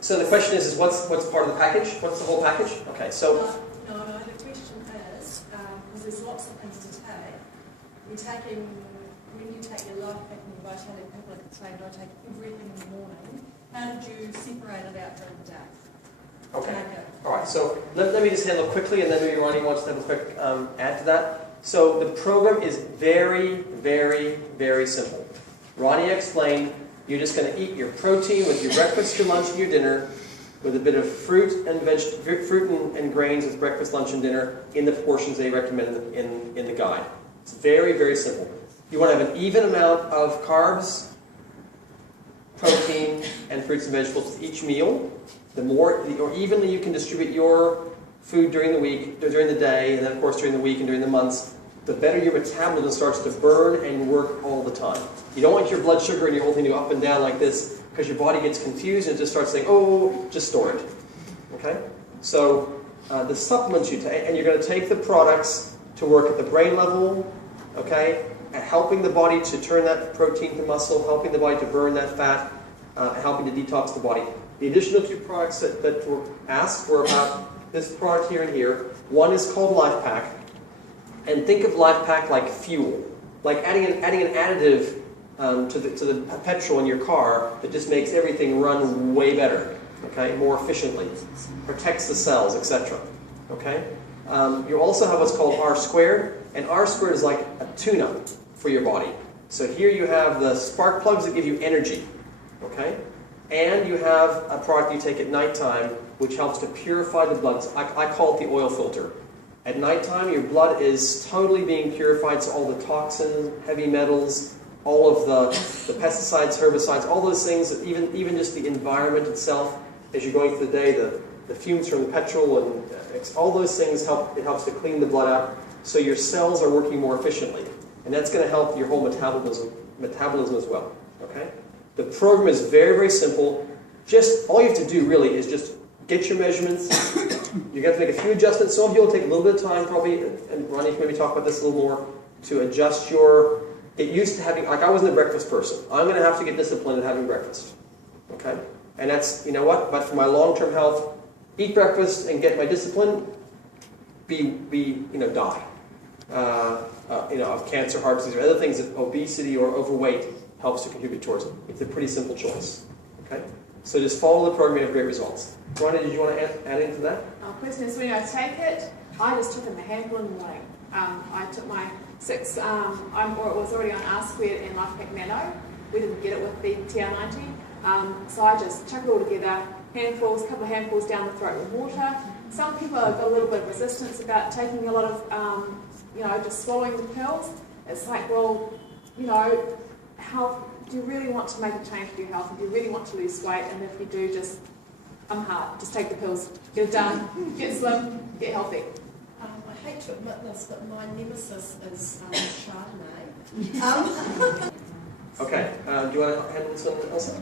So the question is what's part of the package? What's the whole package? Okay, so... No, the question is, because there's lots of things to take, when you take your life pack and your vitality, people are saying, I take everything in the morning. How did you separate it out during the day? Okay. All right. So let me just handle it quickly, and then maybe Ronnie wants to have a quick add to that. So the program is very, very, very simple. Ronnie explained, you're just going to eat your protein with your breakfast, your lunch, and your dinner, with a bit of fruit and grains with breakfast, lunch, and dinner in the portions they recommend in the guide. It's very, very simple. You want to have an even amount of carbs, protein, and fruits and vegetables with each meal. The more or evenly you can distribute your food during the week, during the day, and then of course during the week and during the months, the better your metabolism starts to burn and work all the time. You don't want your blood sugar and your whole thing to go up and down like this, because your body gets confused and just starts saying, oh, just store it. Okay? So the supplements you take, and you're going to take the products to work at the brain level, okay, helping the body to turn that protein to muscle, helping the body to burn that fat, helping to detox the body. The additional two products that were asked were about this product here and here. One is called Life Pack. And think of Life Pack like fuel. Like adding an additive to the petrol in your car that just makes everything run way better, okay, more efficiently, protects the cells, etc. Okay? You also have what's called R squared, and R squared is like a tune-up for your body. So here you have the spark plugs that give you energy, okay? And you have a product you take at nighttime which helps to purify the blood. I call it the oil filter. At nighttime, your blood is totally being purified, so all the toxins, heavy metals, all of the pesticides, herbicides, all those things, even just the environment itself, as you're going through the day, the fumes from the petrol, and all those things it helps to clean the blood out, so your cells are working more efficiently. And that's going to help your whole metabolism as well. Okay? The program is very, very simple. Just all you have to do really is just get your measurements. You're going to make a few adjustments. Some of you will take a little bit of time probably, and Ronnie can maybe talk about this a little more, to adjust get used to having, like I wasn't a breakfast person. I'm going to have to get disciplined at having breakfast. Okay? And that's, you know what, but for my long-term health, eat breakfast and get my discipline, die. Of cancer, heart disease, or other things that obesity or overweight helps to contribute towards it. It's a pretty simple choice. Okay? So just follow the program and have great results. Ronnie, did you want to add into that? Question is, when I take it, I just took in the handful in the morning. I took my 6, it was already on R squared and Life Pack Nano. We didn't get it with the TR90. So I just chuck it all together, a couple of handfuls down the throat with water. Some people have got a little bit of resistance about taking a lot of, just swallowing the pills. It's like, well, health, do you really want to make a change to your health? Do you really want to lose weight? And if you do, just take the pills, get it done, get slim, get healthy. I hate to admit this, but my nemesis is Chardonnay. Okay, do you want to handle this one, Elsa?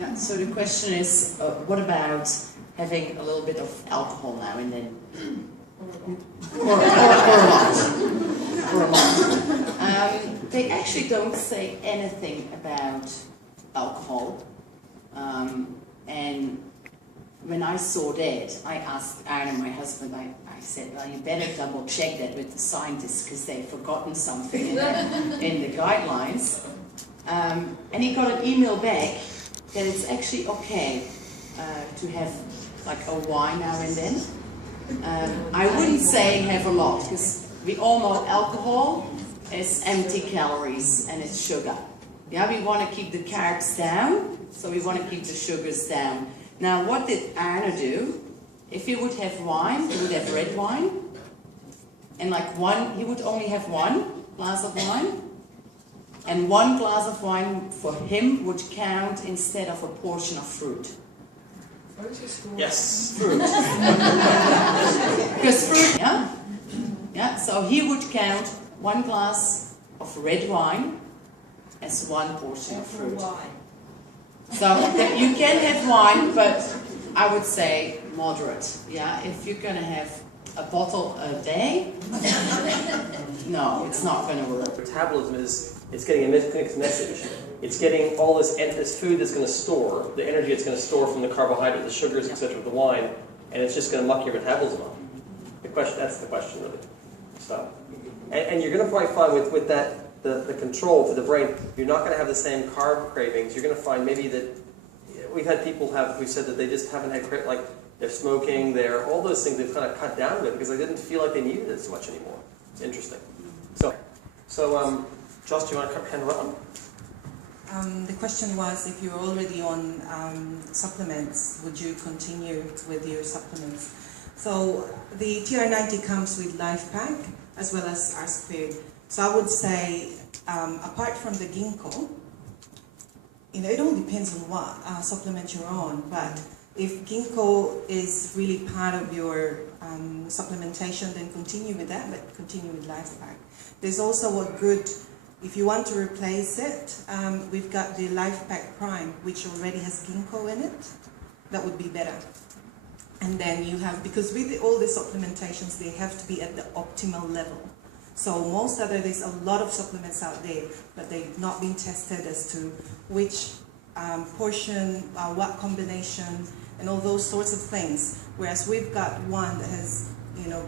Yeah, so the question is, what about having a little bit of alcohol now and then? or a lot. They actually don't say anything about alcohol. And when I saw that, I asked Aaron, my husband, I said, well, you better double check that with the scientists because they've forgotten something in the guidelines. And he got an email back that it's actually okay to have like a wine now and then. I wouldn't say have a lot, because we all know alcohol is empty calories and it's sugar. Yeah, we want to keep the carbs down, so we want to keep the sugars down. Now, what did Arne do? If he would have wine, he would have red wine, and he would only have 1 glass of wine, and 1 glass of wine for him would count instead of a portion of fruit. Yes, fruit. Because fruit, yeah. So he would count 1 glass of red wine as 1 portion of fruit. So you can have wine, but I would say moderate. Yeah, if you're gonna have a bottle a day, no, it's not gonna work. Metabolism is getting a mixed message. it's getting all this food that's going to store, the energy it's going to store from the carbohydrate, the sugars, etc., the wine, and it's just going to muck your metabolism up. That's the question, really. So, and you're going to probably find with that, the control for the brain, you're not going to have the same carb cravings. You're going to find maybe that, we've had people we've said that they just haven't had, like, they're smoking, all those things they've kind of cut down with because they didn't feel like they needed it so much anymore. It's interesting. So Josh, do you want to hand around? The question was, if you're already on supplements, would you continue with your supplements? So the TR90 comes with Life Pack as well as R-Squared. So I would say, apart from the ginkgo, it all depends on what supplement you're on, but if ginkgo is really part of your supplementation, then continue with that, but continue with Life Pack. There's also a good, if you want to replace it, we've got the Life Pack Prime, which already has ginkgo in it. That would be better. And then you have, because with all the supplementations, they have to be at the optimal level. So there's a lot of supplements out there, but they've not been tested as to which portion, what combination, and all those sorts of things. Whereas we've got one that has,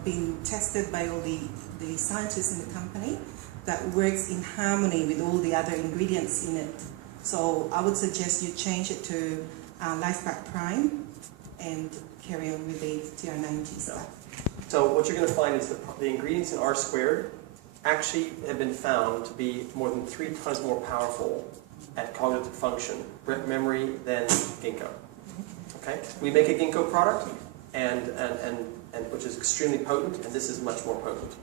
been tested by all the scientists in the company that works in harmony with all the other ingredients in it. So I would suggest you change it to Life Pack Prime and carry on with the TR90 stuff. So what you're going to find is the ingredients in R-Squared actually have been found to be more than 3 times more powerful at cognitive function, memory, than ginkgo. Okay, we make a ginkgo product, and which is extremely potent, and this is much more potent.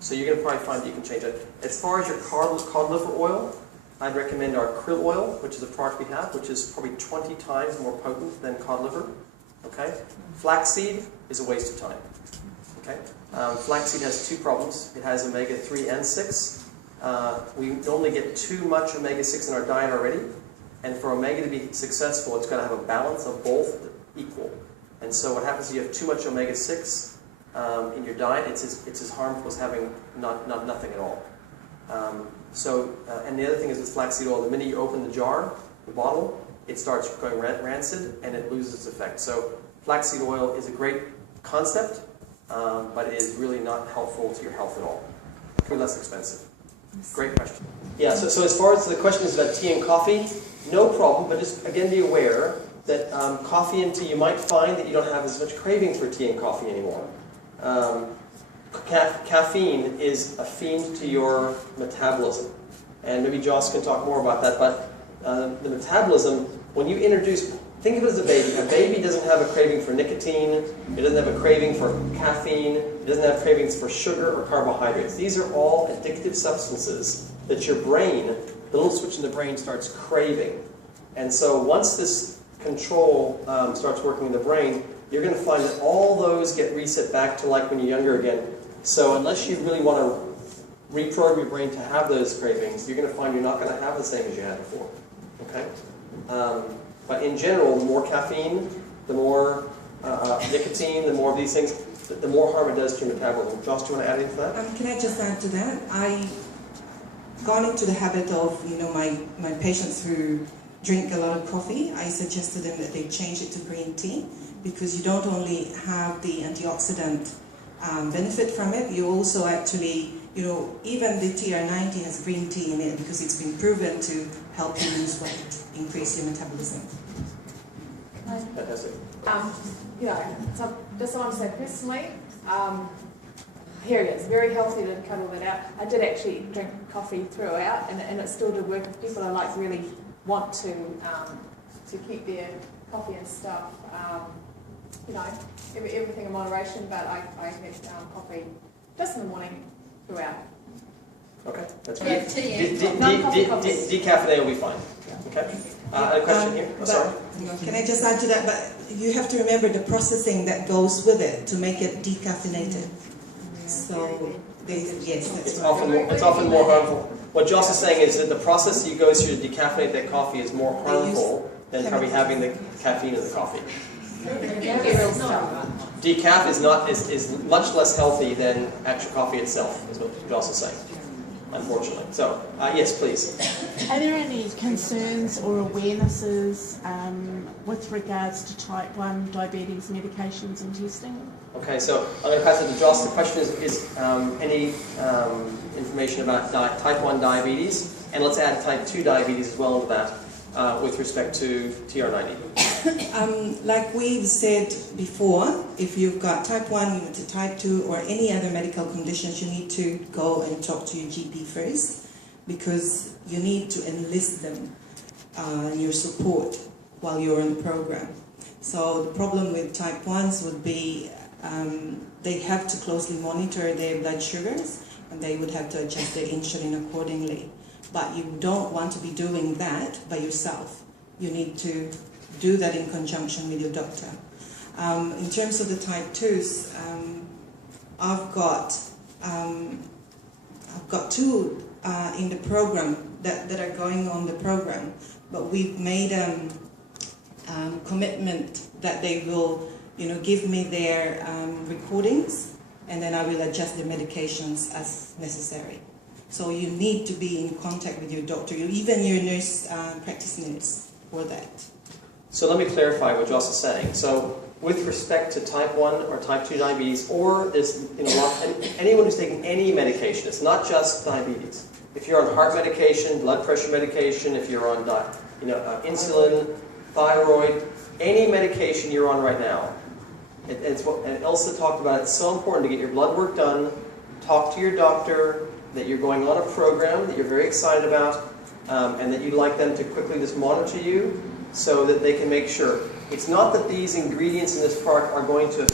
So you're going to probably find that you can change it. As far as your cod liver oil, I'd recommend our krill oil, which is a product we have, which is probably 20 times more potent than cod liver. Okay, flaxseed is a waste of time. Okay, flaxseed has 2 problems. It has omega-3 and 6. We normally get too much omega-6 in our diet already, and for omega to be successful, it's got to have a balance of both equal. And so what happens is you have too much omega-6 in your diet, it's as harmful as having nothing at all. And the other thing is with flaxseed oil, the minute you open the jar, the bottle, it starts going rancid and it loses its effect. So flaxseed oil is a great concept, but it is really not helpful to your health at all. It's less expensive. Great question. Yeah, so as far as the question is about tea and coffee, no problem, but just again be aware that coffee and tea, you might find that you don't have as much craving for tea and coffee anymore. Caffeine is a fiend to your metabolism. And maybe Joss can talk more about that, but the metabolism, when you introduce, think of it as a baby. A baby doesn't have a craving for nicotine, it doesn't have a craving for caffeine, it doesn't have cravings for sugar or carbohydrates. These are all addictive substances that your brain, the little switch in the brain starts craving. And so once this control starts working in the brain, you're going to find that all those get reset back to like when you're younger again. So unless you really want to reprogram your brain to have those cravings, you're going to find you're not going to have the same as you had before. Okay? But in general, the more caffeine, the more nicotine, the more of these things, the more harm it does to your metabolism. Josh, do you want to add anything to that? Can I just add to that? I gone into the habit of, my patients who drink a lot of coffee, I suggest to them that they change it to green tea, because you don't only have the antioxidant benefit from it, you also actually, even the TR90 has green tea in it because it's been proven to help you lose weight, increase your metabolism. Fantastic. So just want to say personally, here it is, very healthy to cut all that out. I did actually drink coffee throughout, and it still did work. If people are like really want to keep their coffee and stuff, everything in moderation, but I had coffee just in the morning throughout. Okay, that's Yeah, good. tea. Decaffeinated will be fine. Okay. A question here? Oh, sorry. Can I just add to that? But you have to remember the processing that goes with it to make it decaffeinated. So, yes, that's right. It's often more harmful. What Joss is saying is that the process you go through to decaffeinate that coffee is more harmful than probably having the caffeine in the coffee. Decaf is much less healthy than actual coffee itself, is what Joss is saying. unfortunately. So, yes, please. Are there any concerns or awarenesses with regards to type 1 diabetes medications and testing? Okay, so I'm going to pass it to Joss. The question is any information about type 1 diabetes, and let's add type 2 diabetes as well into that with respect to TR90. Like we've said before, if you've got type 1, you to type 2, or any other medical conditions, you need to go and talk to your GP first, because you need to enlist them, your support, while you're in the program. So the problem with type 1s would be they have to closely monitor their blood sugars, and they would have to adjust their insulin accordingly. But you don't want to be doing that by yourself. You need to do that in conjunction with your doctor. In terms of the type 2s, I've got two in the program that are going on the program, but we've made commitment that they will, give me their recordings, and then I will adjust the medications as necessary. So you need to be in contact with your doctor, even your nurse, practice nurse, for that. So let me clarify what Joss is saying. So with respect to type 1 or type 2 diabetes, or this, anyone who's taking any medication, it's not just diabetes. If you're on heart medication, blood pressure medication, if you're on insulin, thyroid, any medication you're on right now, and Elsa talked about, it's so important to get your blood work done, talk to your doctor, that you're going on a program that you're very excited about, and that you'd like them to quickly just monitor you so that they can make sure. It's not that these ingredients in this product are going to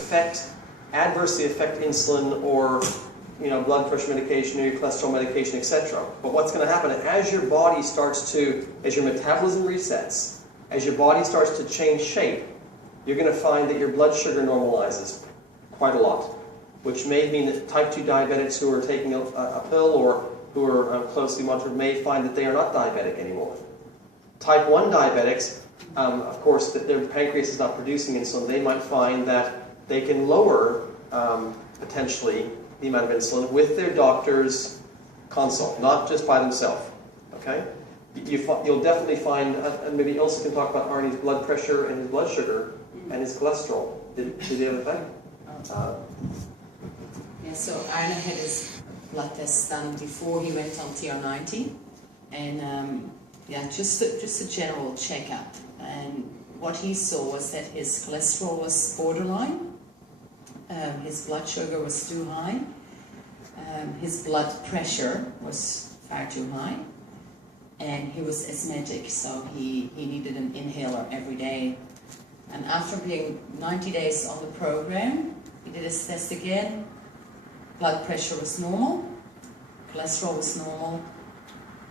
adversely affect insulin or blood pressure medication or your cholesterol medication, etc. But what's going to happen as your body as your metabolism resets, as your body starts to change shape, you're going to find that your blood sugar normalizes quite a lot, which may mean that type 2 diabetics who are taking a pill or who are closely monitored may find that they are not diabetic anymore. Type 1 diabetics, of course, that their pancreas is not producing insulin, they might find that they can lower, potentially, the amount of insulin with their doctor's consult, not just by themselves. Okay? You'll definitely find, and maybe Ilse can talk about Arnie's blood pressure and his blood sugar and his cholesterol. Did he have a thing? Yeah, so Arne had his blood test done before he went on TR90, and just a general checkup. And what he saw was that his cholesterol was borderline, his blood sugar was too high, his blood pressure was far too high, and he was asthmatic, so he needed an inhaler every day. And after being 90 days on the program, he did his test again. Blood pressure was normal, cholesterol was normal,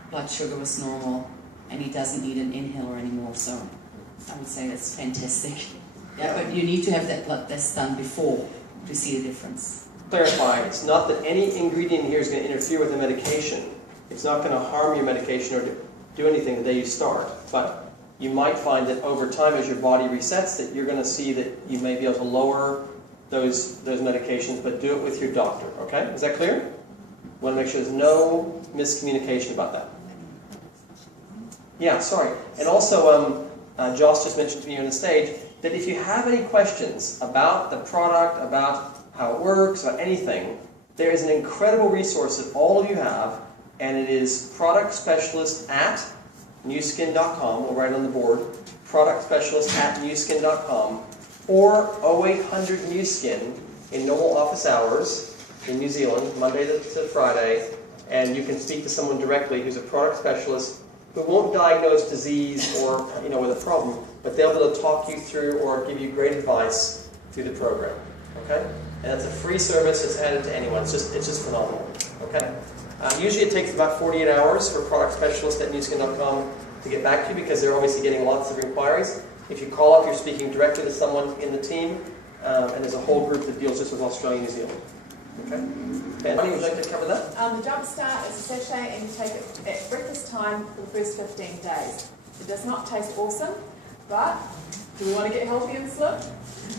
blood sugar was normal, and he doesn't need an inhaler anymore. So I would say that's fantastic. Yeah, but you need to have that blood test done before to see the difference. Clarify, it's not that any ingredient here is going to interfere with the medication. It's not going to harm your medication or do anything the day you start. But you might find that over time, as your body resets, that you're going to see that you may be able to lower those medications, but do it with your doctor. Okay? Is that clear? You want to make sure there's no miscommunication about that. Yeah, sorry. And also, Joss just mentioned to me on the stage that if you have any questions about the product, about how it works, about anything, there is an incredible resource that all of you have, and it is productspecialist@newskin.com. We'll write it on the board. Productspecialist@newskin.com, or 0800 New Skin in normal office hours in New Zealand, Monday to Friday, and you can speak to someone directly who's a product specialist who won't diagnose disease or with a problem, but they'll be able to talk you through or give you great advice through the program. Okay, and it's a free service. It's added to anyone. It's just phenomenal. Okay, usually it takes about 48 hours for productspecialist@newskin.com to get back to you because they're obviously getting lots of inquiries. If you call up, you're speaking directly to someone in the team, and there's a whole group that deals just with Australia and New Zealand. Okay? Ben, would you like to cover that? The Jumpstart is a sachet, and you take it at breakfast time for the first 15 days. It does not taste awesome. But do we want to get healthy and slim?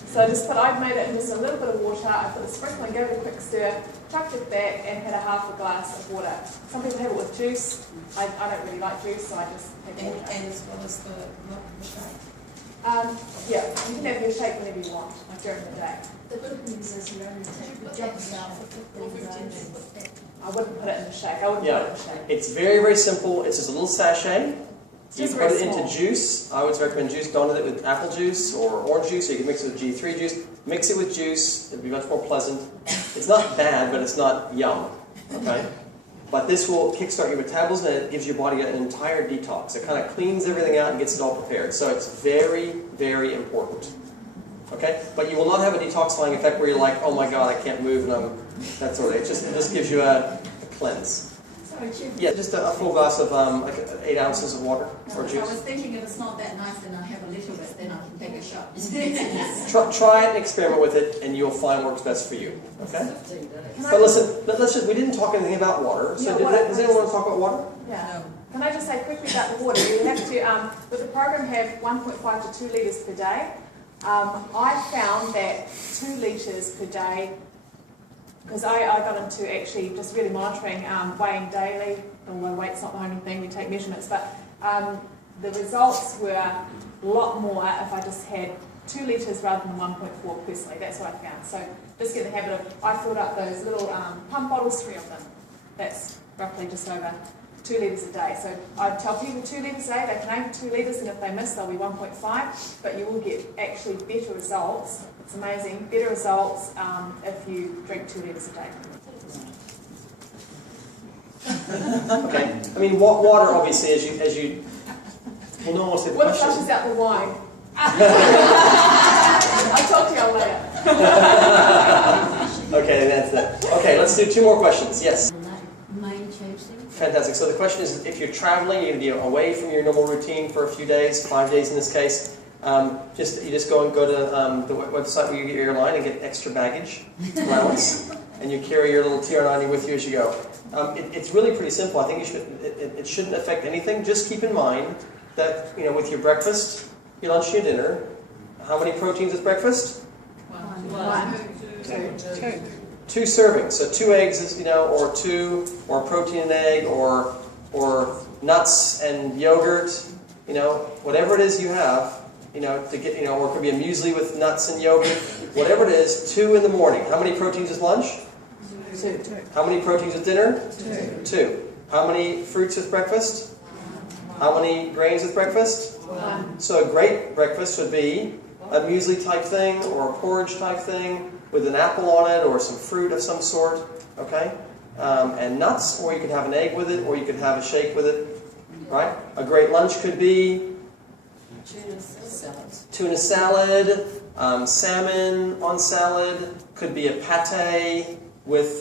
So I've made it in just a little bit of water, I put the sprinkler and gave it a quick stir, chucked it back and had a half a glass of water. Some people have it with juice. I don't really like juice, so I just have water. And as well as the shake. Yeah, you can have your shake whenever you want, like during the day. The good news is you only take the drops out for 15 days. I wouldn't put it in the shake. I wouldn't Yeah. put it in the shake. It's very, very simple. It's just a little sachet. You Just put it very into small. juice. I always recommend juice. Don't do it with apple juice or orange juice, or you can mix it with G3 juice. Mix it with juice. It'll be much more pleasant. It's not bad, but it's not yum. Okay? But this will kickstart your metabolism and it gives your body an entire detox. It kind of cleans everything out and gets it all prepared. So it's very, very important. Okay? But you will not have a detoxifying effect where you're like, oh my god, I can't move, and that sort of thing. It just gives you a cleanse. Sorry, Chip. Yeah, just a full glass of like 8 ounces of water or I juice. was thinking if it's not that nice, then I have a little bit, then I can take a shot. Try it and experiment with it, and you'll find what works best for you. Okay? Can I But listen, we didn't talk anything about water. So Yeah, does anyone want to talk about water? Yeah. Can I just say quickly about the water? You have to, with the program, have 1.5 to 2 litres per day. I found that 2 litres per day, because I got into actually just really monitoring weighing daily, although weight's not the only thing, we take measurements, but the results were a lot more if I just had 2 litres rather than 1.4 personally. That's what I found. So just get the habit of, I filled up those little pump bottles, 3 of them. That's roughly just over 2 litres a day. So I tell people 2 litres a day, they can aim for 2 litres, and if they miss, they'll be 1.5, but you will get actually better results. It's amazing, better results if you drink 2 litres a day. Okay. I mean, water obviously, as you well, no one wants to What question. flushes out the wine? I'll talk to you later. Okay, that's that. Okay, let's do 2 more questions. Yes. Main chasing. Fantastic. So the question is, if you're traveling, you're going to be away from your normal routine for a few days, 5 days in this case. You just go to the website where you get your airline and get extra baggage allowance, and you carry your little TR90 with you as you go. It's really pretty simple. I think it shouldn't affect anything. Just keep in mind that with your breakfast, your lunch, your dinner, how many proteins with breakfast? 2 servings. So 2 eggs is or protein and egg, or nuts and yogurt. Whatever it is you have. To get, or it could be a muesli with nuts and yogurt, whatever it is, 2 in the morning. How many proteins with lunch? 2. How many proteins with dinner? 2. How many fruits with breakfast? How many grains with breakfast? 1. So a great breakfast would be a muesli type thing, or a porridge type thing, with an apple on it, or some fruit of some sort, okay? And nuts, or you could have an egg with it, or you could have a shake with it, right? A great lunch could be tuna salad, salmon on salad, could be a pate with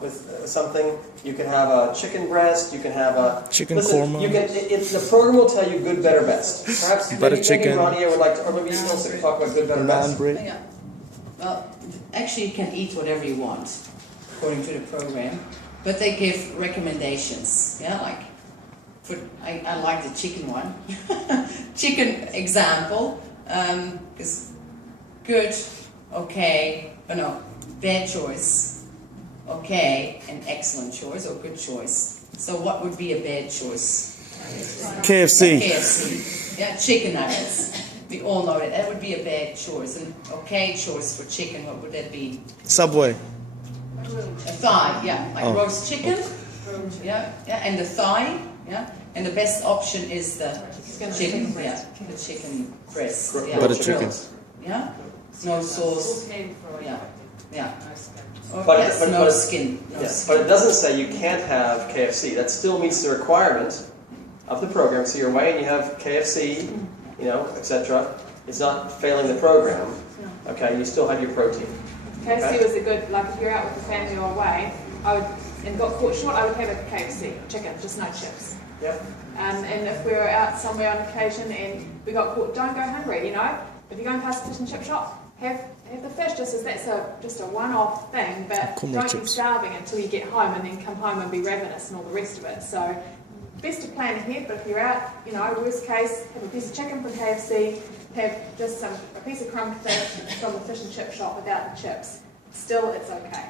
with something. You can have a chicken breast. You can have a chicken korma. The program will tell you good, better, best. Perhaps Butter chicken. Ronnie would like to, or maybe Ilse could talk about good, better, Naan best. bread. Yeah. Well, actually, you can eat whatever you want, according to the program, but they give recommendations. Yeah, like I like the chicken one. Chicken example is good, okay, but no, bad choice, okay, and excellent choice or good choice. So what would be a bad choice? KFC. KFC. Yeah, chicken nuggets. We all know that. That would be a bad choice. An okay choice for chicken, what would that be? Subway. A thigh, yeah, like roast chicken. Yeah, and the thigh, yeah. And the best option is the chicken, yeah, the chicken breast. Yeah, Butter grilled. chicken. Yeah, no sauce. Yeah. Or But yes, no but skin. No yes, skin. but it doesn't say you can't have KFC. That still meets the requirement of the program. So you're away and you have KFC, etc. It's not failing the program. Okay, you still have your protein. KFC was a good, like if you're out with the family or away, and got caught short, I would have a KFC, chicken, just no chips. Yep. And if we were out somewhere on occasion and we got caught, don't go hungry, If you're going past the fish and chip shop, have the fish, just as that's just a one-off thing, but Cornbread don't be chips. starving until you get home and then come home and be ravenous and all the rest of it. So best to plan ahead, but if you're out, you know, worst case, have a piece of chicken from KFC, have just a piece of crumb fish from the fish and chip shop without the chips. Still, it's okay.